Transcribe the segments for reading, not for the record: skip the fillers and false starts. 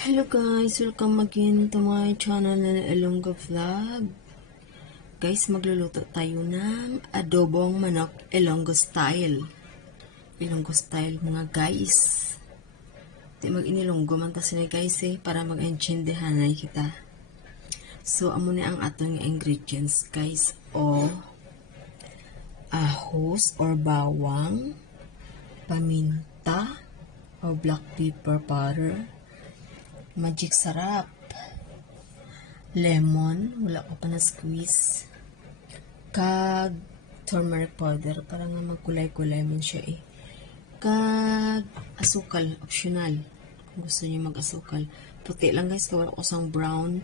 Hello guys, welcome again to my channel na Ilonggo Vlog. Guys, magluluto tayo ng adobong manok Ilonggo style. Ilonggo style mga guys. Di mag-inilonggo man ta sila guys para mag-enchendehan na kita. So, amo na ang atong ingredients guys. Ahos or bawang, paminta or black pepper powder, magic sarap, lemon, wala ko pa na squeeze, kag turmeric powder para nga magkulay-kulay man siya kag asukal, optional kung gusto niyo mag-asukal. Puti lang guys, wala ko sang brown,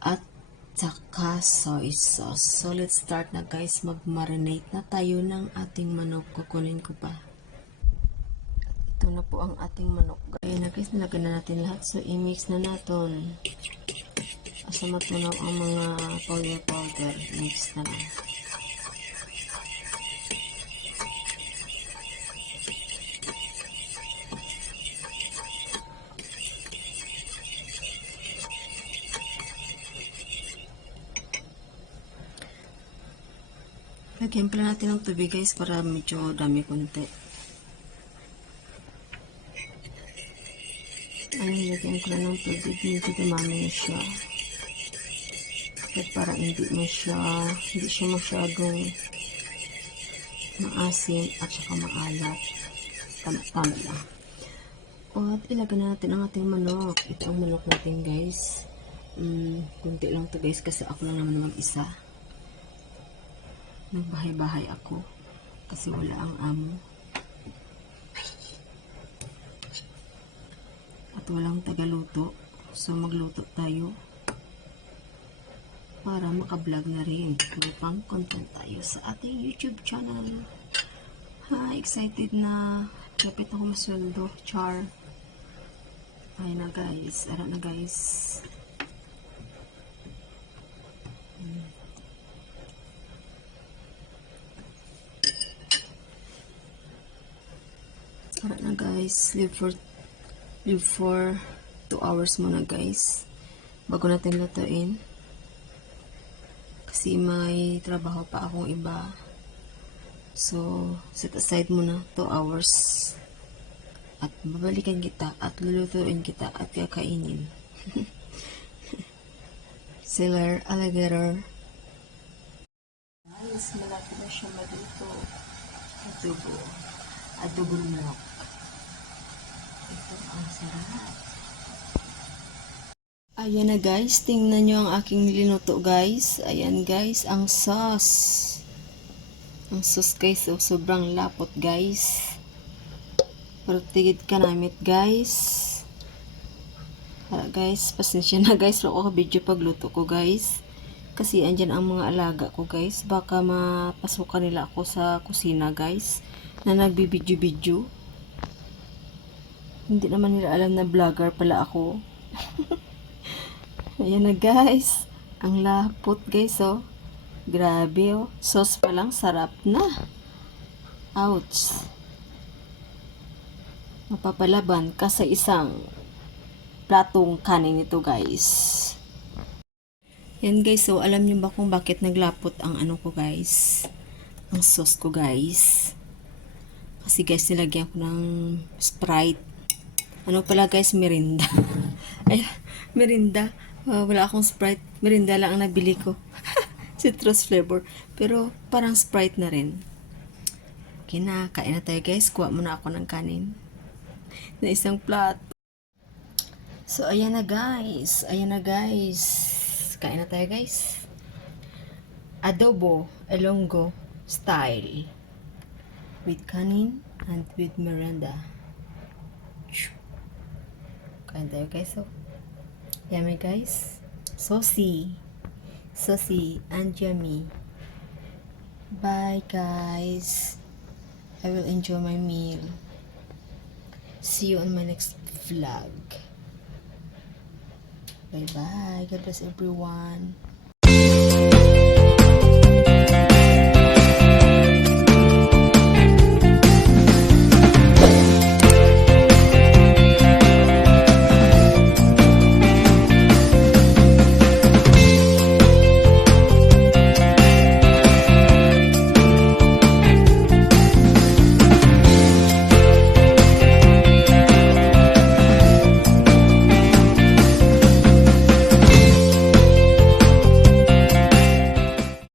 at saka soy sauce. So let's start na guys, mag-marinate na tayo ng ating manok. Kukunin ko pa. Ito na po ang ating manok. Gaya na guys, nilagyan na natin lahat. So, i-mix na natin. Asa matunaw ang mga powder. Mix na lang. Lagyan pala natin ng tubig guys para medyo dami konti. Lagyan ko na ng tubig, medyo dumami na siya. At para hindi siya masyadong maasim at saka maalat. Tama lang. At ilagay na natin ang ating manok. Ito ang manok natin guys. Kunti lang to guys kasi ako lang naman mag-isa. Nagbahay-bahay ako kasi wala ang amo. At walang tagaluto. So, magluto tayo para makablog na rin. Pang content tayo sa ating YouTube channel. Excited na. Kapit ako masweldo. Char. Ay na guys. Ara na guys. Ara na guys. Live for 2 hours muna guys bago natin lutuin kasi may trabaho pa akong iba. So set aside muna 2 hours at babalikan kita at lulutuin kita at kakainin. Sailor alligator guys, malapit na siya maluto. Adobo manok. Ito ang sarap. Ayan na guys, tingnan nyo ang aking linuto guys. Ayan guys, ang sauce. Ang sauce guys, sobrang lapot guys. Pero tigid ka namit guys. Para guys, pasensya na guys, wala ko video pagluto ko guys. Kasi andyan ang mga alaga ko guys. Baka mapasukan nila ako sa kusina guys. Na nagbibidyo-video. Hindi naman nila alam na vlogger pala ako. Ayan na guys. Ang lapot guys oh. Grabe oh. Sauce pa lang sarap na. Ouch. Mapapalaban ka sa isang platong kanin nito guys. Yan guys, so alam niyo ba kung bakit naglapot ang ano ko guys? Ang sauce ko guys. Kasi guys, nilagyan ko ng Sprite. Ano pala guys, Mirinda. Ay, Mirinda. Wala akong Sprite. Mirinda lang ang nabili ko. Citrus flavor. Pero parang Sprite na rin. Okay na, kain na tayo guys. Kuha muna ako ng kanin. Na isang plat. So, ayan na guys. Ayan na guys. Kain na tayo guys. Adobo Ilonggo style. With kanin and with Miranda. Kain tayo guys. So, yummy guys. Saucy and yummy. Bye guys. I will enjoy my meal. See you on my next vlog. Bye bye. God bless everyone.